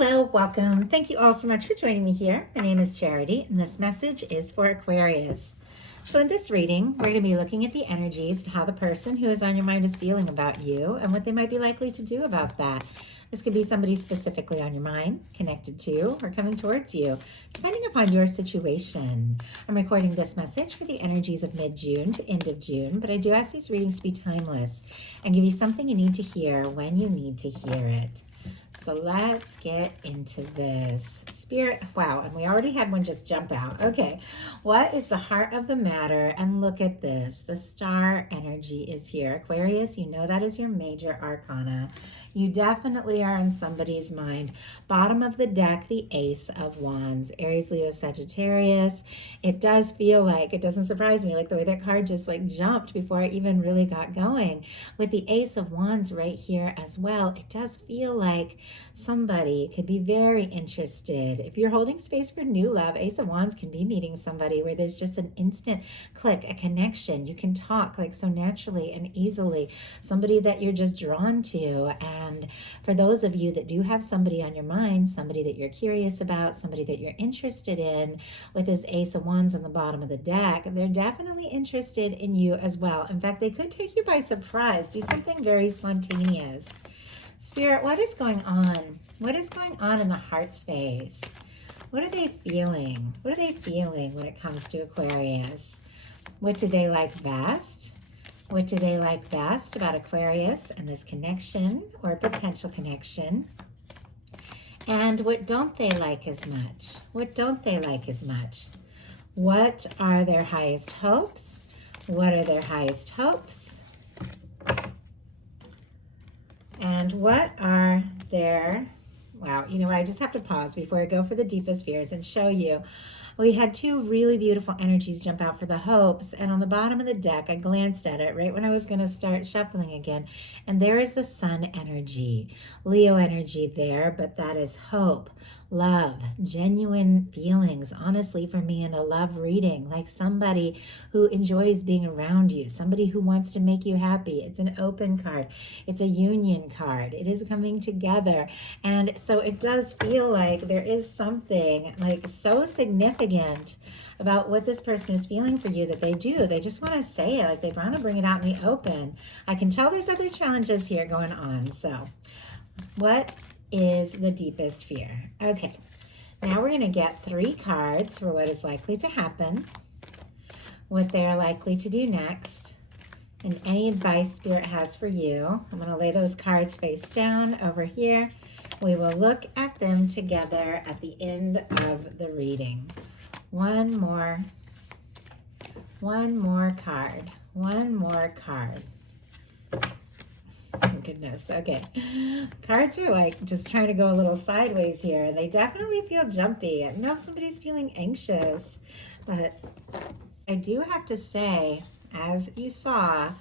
Hello, welcome. Thank you all so much for joining me here. My name is Charity, and this message is for Aquarius. So in this reading, we're going to be looking at the energies of how the person who is on your mind is feeling about you and what they might be likely to do about that. This could be somebody specifically on your mind, connected to, or coming towards you, depending upon your situation. I'm recording this message for the energies of mid-June to end of June, but I do ask these readings to be timeless and give you something you need to hear when you need to hear it. So let's get into this. Spirit, wow, and we already had one just jump out. Okay, what is the heart of the matter? And look at this. The star energy is here. Aquarius, you know that is your major arcana. You definitely are on somebody's mind. Bottom of the deck, the Ace of Wands. Aries, Leo, Sagittarius. It does feel like, it doesn't surprise me, like the way that card just like jumped before I even really got going. With the Ace of Wands right here as well, it does feel like somebody could be very interested. If you're holding space for new love, Ace of Wands can be meeting somebody where there's just an instant click, a connection. You can talk like so naturally and easily. Somebody that you're just drawn to. And for those of you that do have somebody on your mind, somebody that you're curious about, somebody that you're interested in, with this Ace of Wands on the bottom of the deck, they're definitely interested in you as well. In fact, they could take you by surprise, do something very spontaneous. Spirit, what is going on? What is going on in the heart space? What are they feeling? What are they feeling when it comes to Aquarius? What do they like best? What do they like best about Aquarius and this connection or potential connection? And what don't they like as much? What don't they like as much? What are their highest hopes? What are their highest hopes? And what are their, wow, you know what, I just have to pause before I go for the deepest fears and show you. We had two really beautiful energies jump out for the hopes, and on the bottom of the deck, I glanced at it right when I was going to start shuffling again, and there is the Sun energy, Leo energy there, but that is hope, love, genuine feelings, honestly, for me in a love reading, like somebody who enjoys being around you, somebody who wants to make you happy. It's an open card. It's a union card. It is coming together. And so it does feel like there is something like so significant about what this person is feeling for you that they do. They just want to say it, like they want to bring it out in the open. I can tell there's other challenges here going on. So what is the deepest fear? Okay, now we're going to get 3 cards for what is likely to happen, what they're likely to do next, and any advice Spirit has for you. I'm going to lay those cards face down over here. We will look at them together at the end of the reading. One more card. One more card. Oh, goodness. Okay. Cards are like just trying to go a little sideways here, and they definitely feel jumpy. I don't know if somebody's feeling anxious, but I do have to say, as you saw,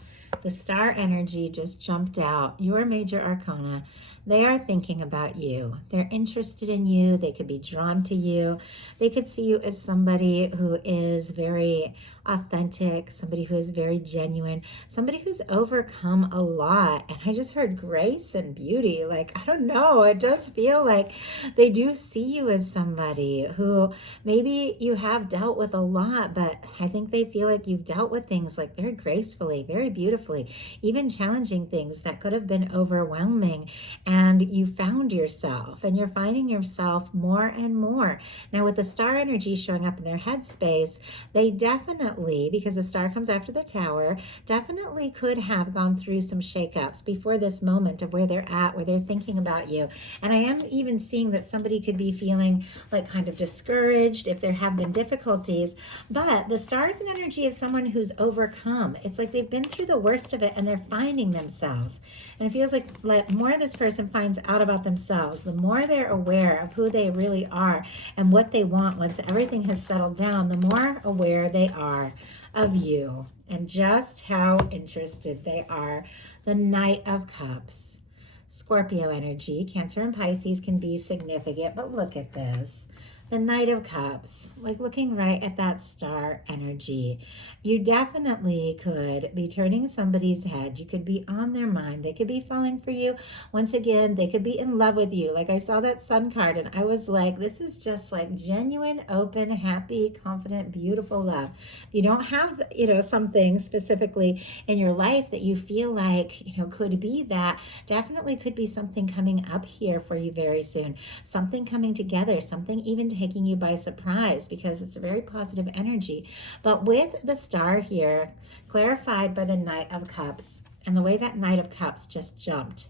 the star energy just jumped out. Your major arcana. They are thinking about you. They're interested in you. They could be drawn to you. They could see you as somebody who is very authentic, somebody who is very genuine, somebody who's overcome a lot. And I just heard grace and beauty. Like, I don't know, it does feel like they do see you as somebody who maybe you have dealt with a lot, but I think they feel like you've dealt with things like very gracefully, very beautifully, even challenging things that could have been overwhelming. And you found yourself, and you're finding yourself more and more. Now, with the star energy showing up in their headspace, they definitely, because the star comes after the tower, definitely could have gone through some shakeups before this moment of where they're at, where they're thinking about you. And I am even seeing that somebody could be feeling like kind of discouraged if there have been difficulties. But the star is an energy of someone who's overcome. It's like they've been through the worst of it, and they're finding themselves. And it feels like more this person finds out about themselves, the more they're aware of who they really are and what they want once everything has settled down, the more aware they are of you and just how interested they are. The Knight of Cups. Scorpio energy, Cancer and Pisces can be significant, but look at this. The Knight of Cups, like looking right at that star energy. You definitely could be turning somebody's head. You could be on their mind. They could be falling for you. Once again, they could be in love with you. Like I saw that sun card and I was like, this is just like genuine, open, happy, confident, beautiful love. You don't have, something specifically in your life that you feel like, could be that. Definitely could be something coming up here for you very soon. Something coming together, something even taking you by surprise, because it's a very positive energy. But with the star here, clarified by the Knight of Cups, and the way that Knight of Cups just jumped,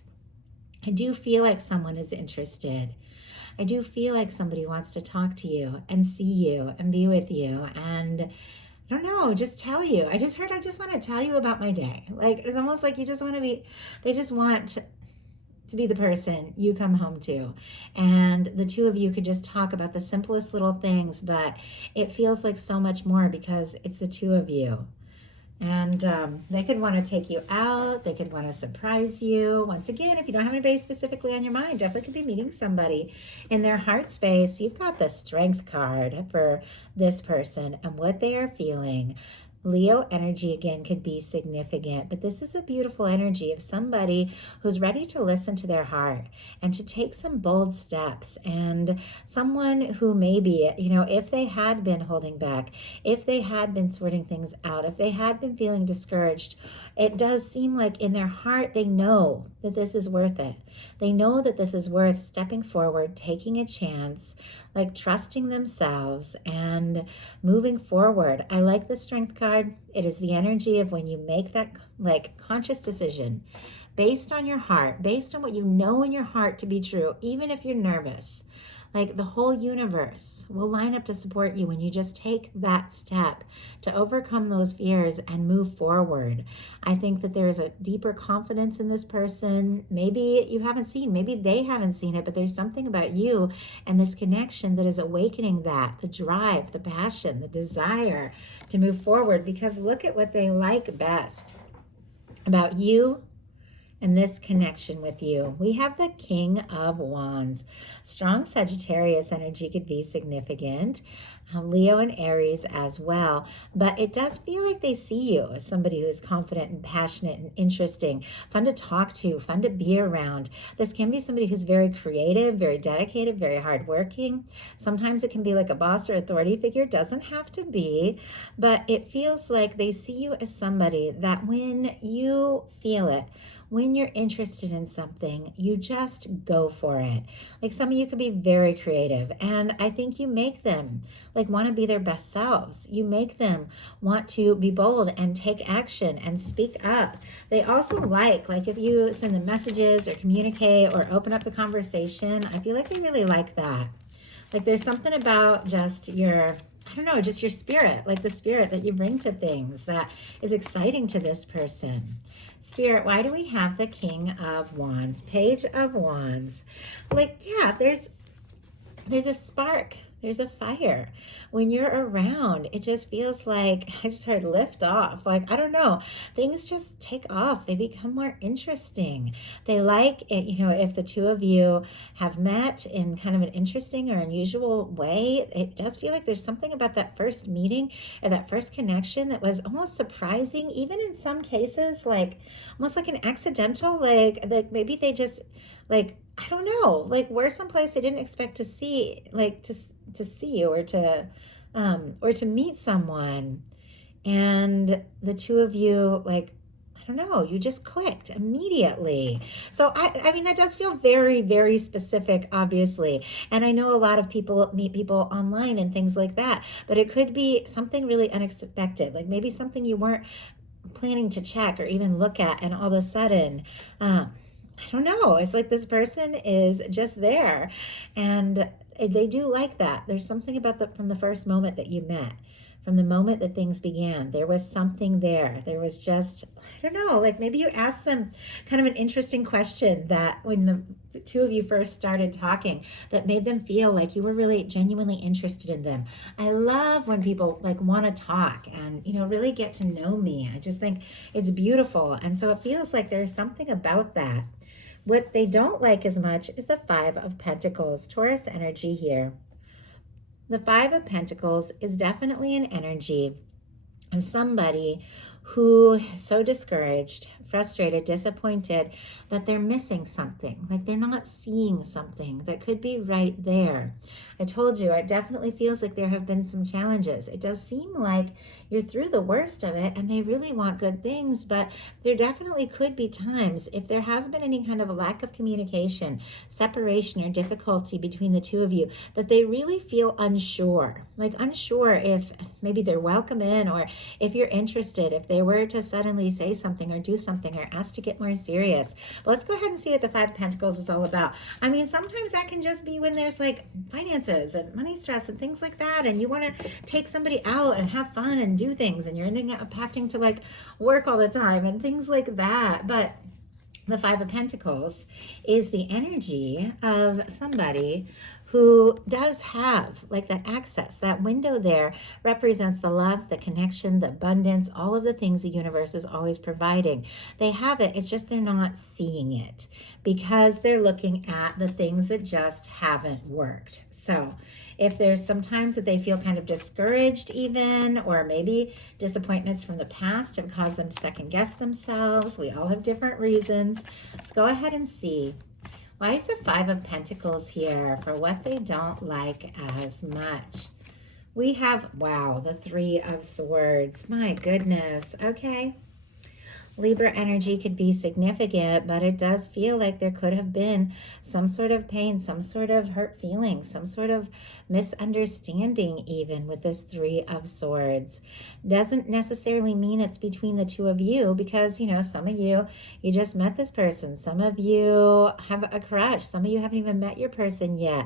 I do feel like someone is interested. I do feel like somebody wants to talk to you and see you and be with you and I don't know, just tell you. I just want to tell you about my day. Like, it's almost like you just want to be, they just want to be the person you come home to. And the two of you could just talk about the simplest little things, but it feels like so much more because it's the two of you. And they could want to take you out. They could want to surprise you. Once again, if you don't have anybody specifically on your mind, definitely could be meeting somebody in their heart space. You've got the Strength card for this person and what they are feeling. Leo energy again could be significant, but this is a beautiful energy of somebody who's ready to listen to their heart and to take some bold steps, and someone who maybe, if they had been holding back, if they had been sorting things out, if they had been feeling discouraged, it does seem like in their heart they know that this is worth it. They know that this is worth stepping forward, taking a chance, like trusting themselves and moving forward. I like the Strength card. It is the energy of when you make that like conscious decision based on your heart, based on what you know in your heart to be true, even if you're nervous. Like the whole universe will line up to support you when you just take that step to overcome those fears and move forward. I think that there's a deeper confidence in this person. Maybe you haven't seen, maybe they haven't seen it, but there's something about you and this connection that is awakening that, the drive, the passion, the desire to move forward, because look at what they like best about you and this connection with you. We have the King of Wands. Strong Sagittarius energy could be significant. Leo and Aries as well. But it does feel like they see you as somebody who is confident and passionate and interesting, fun to talk to, fun to be around. This can be somebody who's very creative, very dedicated, very hardworking. Sometimes it can be like a boss or authority figure. Doesn't have to be, but it feels like they see you as somebody that when you feel it, when you're interested in something, you just go for it. Like some of you could be very creative, and I think you make them like want to be their best selves. You make them want to be bold and take action and speak up. They also like if you send them messages or communicate or open up the conversation, I feel like they really like that. Like there's something about just your, I don't know, just your spirit, like the spirit that you bring to things that is exciting to this person. Spirit, why do we have the King of Wands, Page of Wands? Like, yeah, there's a spark. There's a fire. When you're around, it just feels like, I just heard lift off. Like, I don't know, things just take off. They become more interesting. They like it, if the two of you have met in kind of an interesting or unusual way, it does feel like there's something about that first meeting or that first connection that was almost surprising, even in some cases, like almost like an accidental, like maybe they just, like, I don't know, like we're someplace they didn't expect to see, like to see you or to meet someone, and the two of you, like, I don't know, you just clicked immediately. So I mean, that does feel very, very specific, obviously. And I know a lot of people meet people online and things like that, but it could be something really unexpected, like maybe something you weren't planning to check or even look at, and all of a sudden, I don't know, it's like this person is just there, and they do like that. There's something about from the first moment that you met, from the moment that things began, there was something there. There was just, I don't know, like maybe you asked them kind of an interesting question that when the two of you first started talking, that made them feel like you were really genuinely interested in them. I love when people like want to talk and, really get to know me. I just think it's beautiful. And so it feels like there's something about that. What they don't like as much is the Five of Pentacles, Taurus energy here. The Five of Pentacles is definitely an energy of somebody who is so discouraged, frustrated, disappointed that they're missing something, like they're not seeing something that could be right there. I told you, it definitely feels like there have been some challenges. It does seem like you're through the worst of it and they really want good things, but there definitely could be times, if there has been any kind of a lack of communication, separation, or difficulty between the two of you, that they really feel unsure. Like unsure if maybe they're welcome in, or if you're interested, if they were to suddenly say something or do something or ask to get more serious. But let's go ahead and see what the Five of Pentacles is all about. I mean, sometimes that can just be when there's like finances and money stress and things like that, and you want to take somebody out and have fun and do things, and you're ending up having to like work all the time and things like that. But the Five of Pentacles is the energy of somebody who does have like that access. That window there represents the love, the connection, the abundance, all of the things the universe is always providing. They have it, it's just they're not seeing it because they're looking at the things that just haven't worked. So if there's sometimes that they feel kind of discouraged even, or maybe disappointments from the past have caused them to second guess themselves. We all have different reasons. Let's go ahead and see. Why is the Five of Pentacles here for what they don't like as much? We have, wow, the Three of Swords. My goodness. Okay. Libra energy could be significant, but it does feel like there could have been some sort of pain, some sort of hurt feelings, some sort of misunderstanding even with this Three of Swords. Doesn't necessarily mean it's between the two of you because, you know, some of you just met this person. Some of you have a crush. Some of you haven't even met your person yet.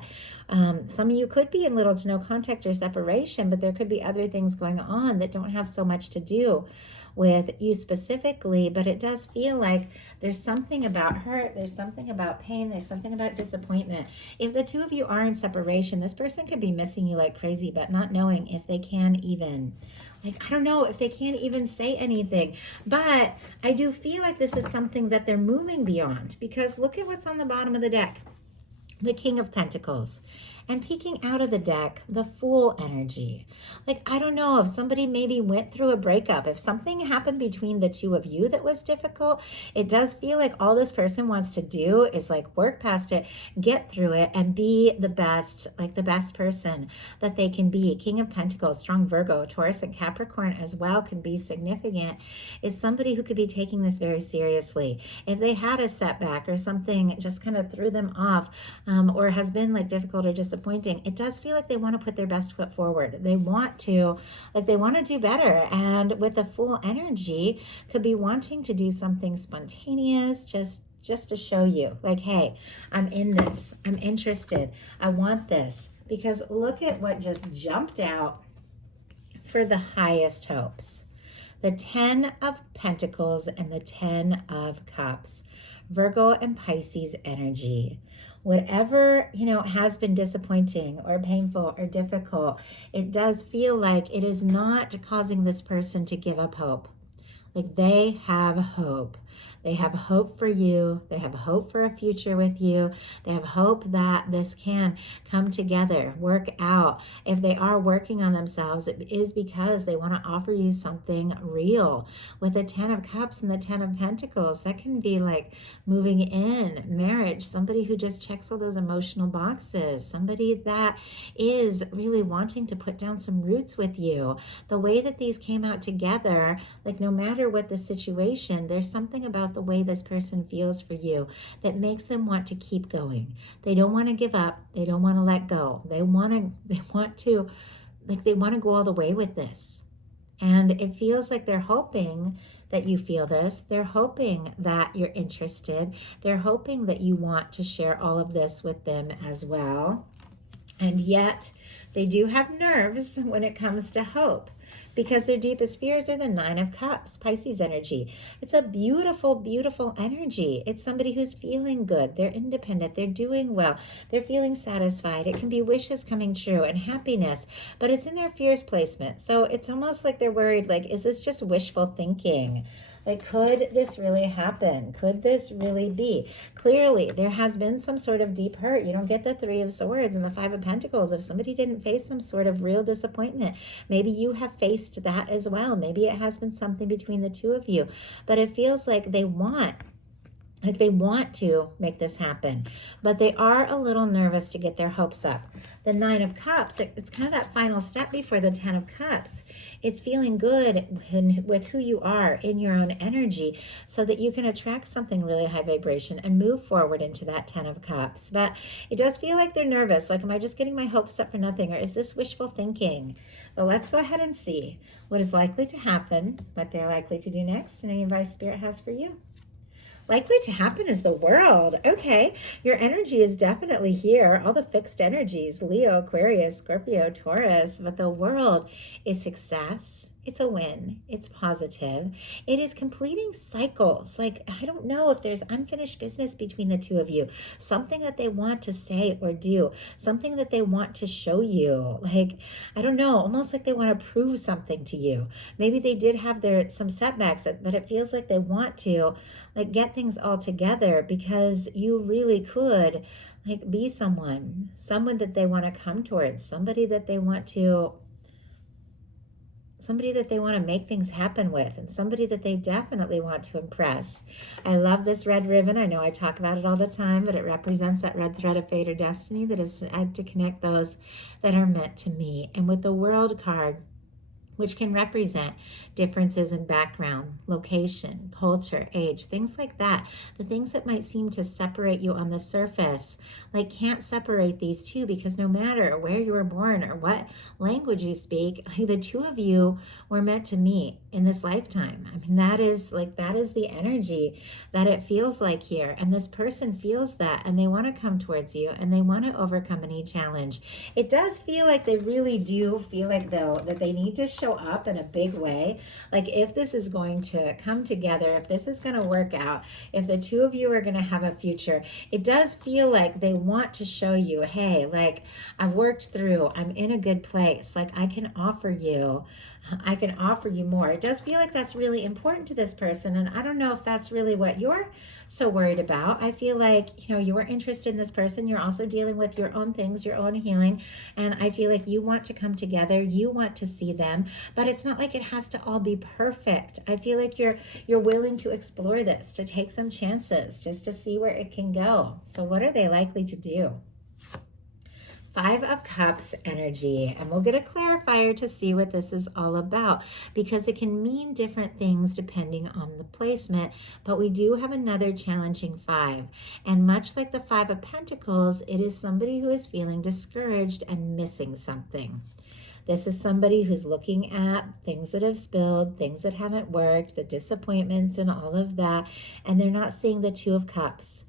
Some of you could be in little to no contact or separation, but there could be other things going on that don't have so much to do with you specifically, but it does feel like there's something about hurt, there's something about pain, there's something about disappointment. If the two of you are in separation, this person could be missing you like crazy, but not knowing if they can even, like, I don't know if they can't even say anything. But I do feel like this is something that they're moving beyond, because look at what's on the bottom of the deck. The King of Pentacles. And peeking out of the deck, the Fool energy. Like, I don't know if somebody maybe went through a breakup. If something happened between the two of you that was difficult, it does feel like all this person wants to do is like work past it, get through it, and be the best, like the best person that they can be. King of Pentacles, strong Virgo, Taurus, and Capricorn as well can be significant. Is somebody who could be taking this very seriously. If they had a setback or something just kind of threw them off, or has been like difficult or disappointing, it does feel like they want to put their best foot forward. They want to, like they want to do better. And with the Fool energy, could be wanting to do something spontaneous, just to show you, like, hey, I'm in this. I'm interested. I want this. Because look at what just jumped out for the highest hopes. The 10 of Pentacles and the 10 of Cups. Virgo and Pisces energy. Whatever, you know, has been disappointing or painful or difficult, it does feel like it is not causing this person to give up hope. Like they have hope. They have hope for you. They have hope for a future with you. They have hope that this can come together, work out. If they are working on themselves, it is because they want to offer you something real. With the 10 of Cups and the 10 of Pentacles, that can be like moving in, marriage, somebody who just checks all those emotional boxes, somebody that is really wanting to put down some roots with you. The way that these came out together, like no matter what the situation, there's something about the way this person feels for you that makes them want to keep going. They don't want to give up. They don't want to let go. They want to go all the way with this. And it feels like they're hoping that you feel this. They're hoping that you're interested. They're hoping that you want to share all of this with them as well. And yet they do have nerves when it comes to hope, because their deepest fears are the 9 of Cups, Pisces energy. It's a beautiful, beautiful energy. It's somebody who's feeling good. They're independent. They're doing well. They're feeling satisfied. It can be wishes coming true and happiness, but it's in their fears placement. So it's almost like they're worried, like, is this just wishful thinking? Like, could this really happen? Could this really be? Clearly, there has been some sort of deep hurt. You don't get the Three of Swords and the Five of Pentacles. If somebody didn't face some sort of real disappointment, maybe you have faced that as well. Maybe it has been something between the two of you. But it feels like they want to make this happen, but they are a little nervous to get their hopes up. The Nine of Cups, it's kind of that final step before the Ten of Cups. It's feeling good with who you are in your own energy so that you can attract something really high vibration and move forward into that Ten of Cups. But it does feel like they're nervous. Like, am I just getting my hopes up for nothing? Or is this wishful thinking? But let's go ahead and see what is likely to happen, what they're likely to do next, and any advice Spirit has for you. Likely to happen is the World. Okay, your energy is definitely here. All the fixed energies, Leo, Aquarius, Scorpio, Taurus, but the World is success. It's a win. It's positive. It is completing cycles. Like, I don't know if there's unfinished business between the two of you. Something that they want to say or do. Something that they want to show you. Like, I don't know, almost like they want to prove something to you. Maybe they did have some setbacks, but it feels like they want to, like, get things all together because you really could, like, be someone that they want to come towards, somebody that they want to make things happen with, and somebody that they definitely want to impress. I love this red ribbon. I know I talk about it all the time, but it represents that red thread of fate or destiny that is to connect those that are meant to meet. And with the World card, which can represent differences in background, location, culture, age, things like that. The things that might seem to separate you on the surface, like, can't separate these two, because no matter where you were born or what language you speak, like, the two of you were meant to meet in this lifetime. I mean, that is the energy that it feels like here. And this person feels that, and they want to come towards you, and they want to overcome any challenge. It does feel like they really do feel like, though, that they need to show up in a big way. Like, if this is going to come together, if this is going to work out, if the two of you are going to have a future, it does feel like they want to show you, hey, like, I've worked through, I'm in a good place, like, I can offer you more. It does feel like that's really important to this person, and I don't know if that's really what you're so worried about. I feel like, you are interested in this person. You're also dealing with your own things, your own healing, and I feel like you want to come together. You want to see them, but it's not like it has to all be perfect. I feel like you're willing to explore this, to take some chances, just to see where it can go. So what are they likely to do? Five of Cups energy, and we'll get a clarifier to see what this is all about, because it can mean different things depending on the placement, but we do have another challenging five, and much like the Five of Pentacles, it is somebody who is feeling discouraged and missing something. This is somebody who's looking at things that have spilled, things that haven't worked, the disappointments and all of that, and they're not seeing the Two of Cups.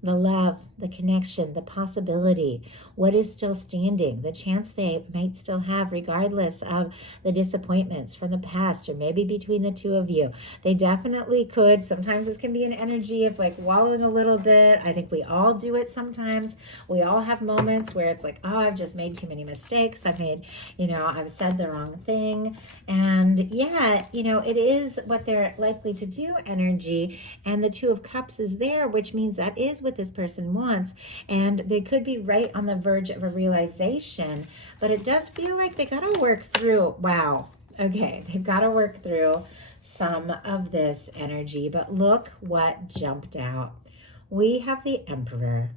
The love, the connection, the possibility, what is still standing, the chance they might still have regardless of the disappointments from the past, or maybe between the two of you. They definitely could. Sometimes this can be an energy of, like, wallowing a little bit. I think we all do it sometimes. We all have moments where it's like, oh, I've just made too many mistakes. I've said the wrong thing. And yeah, it is what they're likely to do energy. And the Two of Cups is there, which means that is what this person wants, and they could be right on the verge of a realization, but it does feel like they got to work through, they've got to work through some of this energy. But look what jumped out. We have the Emperor.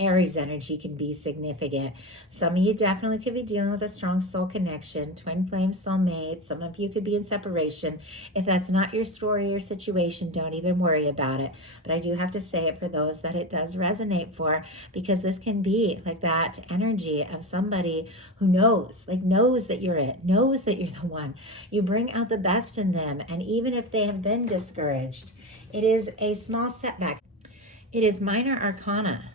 Aries energy can be significant. Some of you definitely could be dealing with a strong soul connection, twin flame soulmate. Some of you could be in separation. If that's not your story or situation, don't even worry about it. But I do have to say it for those that it does resonate for, because this can be like that energy of somebody who knows that you're it, knows that you're the one. You bring out the best in them, and even if they have been discouraged, it is a small setback. It is minor arcana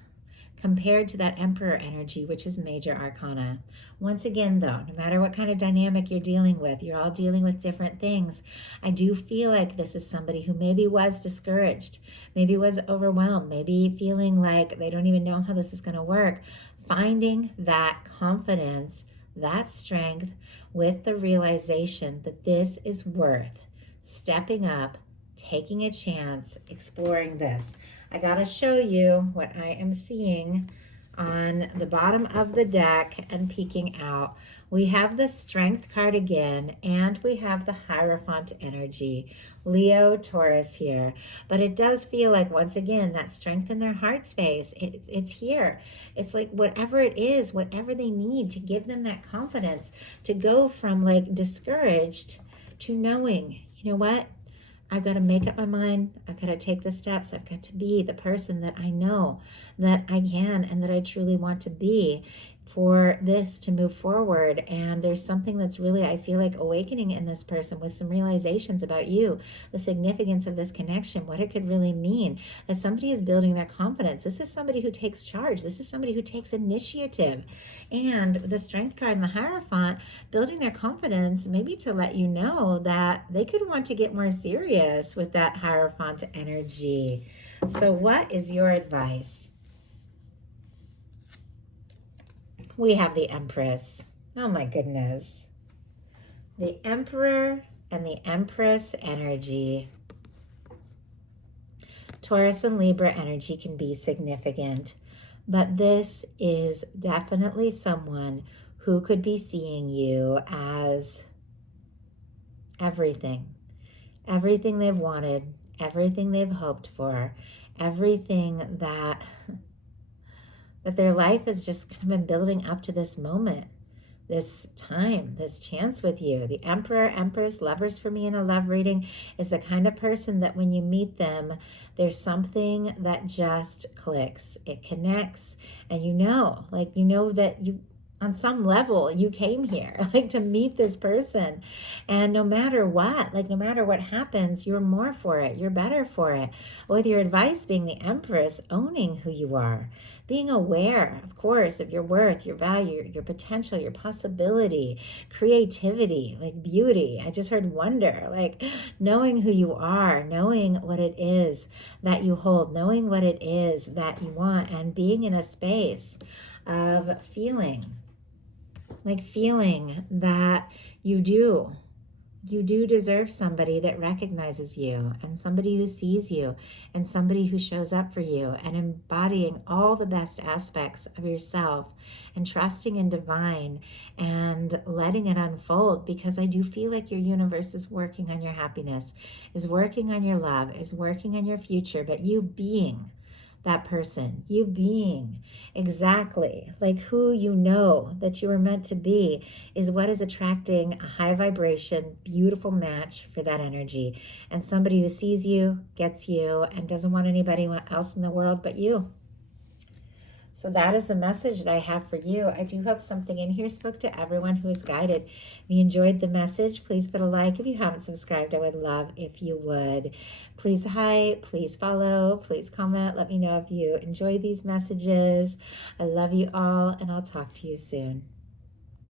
compared to that Emperor energy, which is major arcana. Once again, though, no matter what kind of dynamic you're dealing with, you're all dealing with different things. I do feel like this is somebody who maybe was discouraged, maybe was overwhelmed, maybe feeling like they don't even know how this is going to work. Finding that confidence, that strength, with the realization that this is worth stepping up, taking a chance, exploring this. I got to show you what I am seeing on the bottom of the deck and peeking out. We have the Strength card again, and we have the Hierophant energy, Leo, Taurus here. But it does feel like, once again, that strength in their heart space, it's here. It's like whatever it is, whatever they need to give them that confidence to go from like discouraged to knowing, you know what? I've got to make up my mind. I've got to take the steps. I've got to be the person that I know that I can and that I truly want to be for this to move forward. And there's something that's really, I feel like, awakening in this person with some realizations about you, the significance of this connection, what it could really mean, that somebody is building their confidence. This is somebody who takes charge. This is somebody who takes initiative. And the Strength card and the Hierophant, building their confidence, maybe to let you know that they could want to get more serious with that Hierophant energy. So what is your advice? We have the Empress. Oh my goodness. The Emperor and the Empress energy. Taurus and Libra energy can be significant, but this is definitely someone who could be seeing you as everything. Everything they've wanted, everything they've hoped for, everything that their life has just kind of been building up to this moment, this time, this chance with you. The Emperor, Empress, Lovers for me in a love reading is the kind of person that when you meet them, there's something that just clicks. It connects, and you know that you, on some level, you came here like to meet this person, and no matter what, no matter what happens, you're more for it, you're better for it. With your advice being the Empress, owning who you are, being aware, of course, of your worth, your value, your potential, your possibility, creativity, beauty. I just heard wonder, knowing who you are, knowing what it is that you hold, knowing what it is that you want, and being in a space of feeling that you do deserve somebody that recognizes you, and somebody who sees you, and somebody who shows up for you, and embodying all the best aspects of yourself, and trusting in divine, and letting it unfold, because I do feel like your universe is working on your happiness, is working on your love, is working on your future, but you being that person, you being exactly who you know that you were meant to be, is what is attracting a high vibration, beautiful match for that energy, and somebody who sees you, gets you, and doesn't want anybody else in the world but you. So that is the message that I have for you. I do hope something in here spoke to everyone who is guided. If you enjoyed the message, please put a like. If you haven't subscribed, I would love if you would. Please please follow, please comment. Let me know if you enjoy these messages. I love you all, and I'll talk to you soon.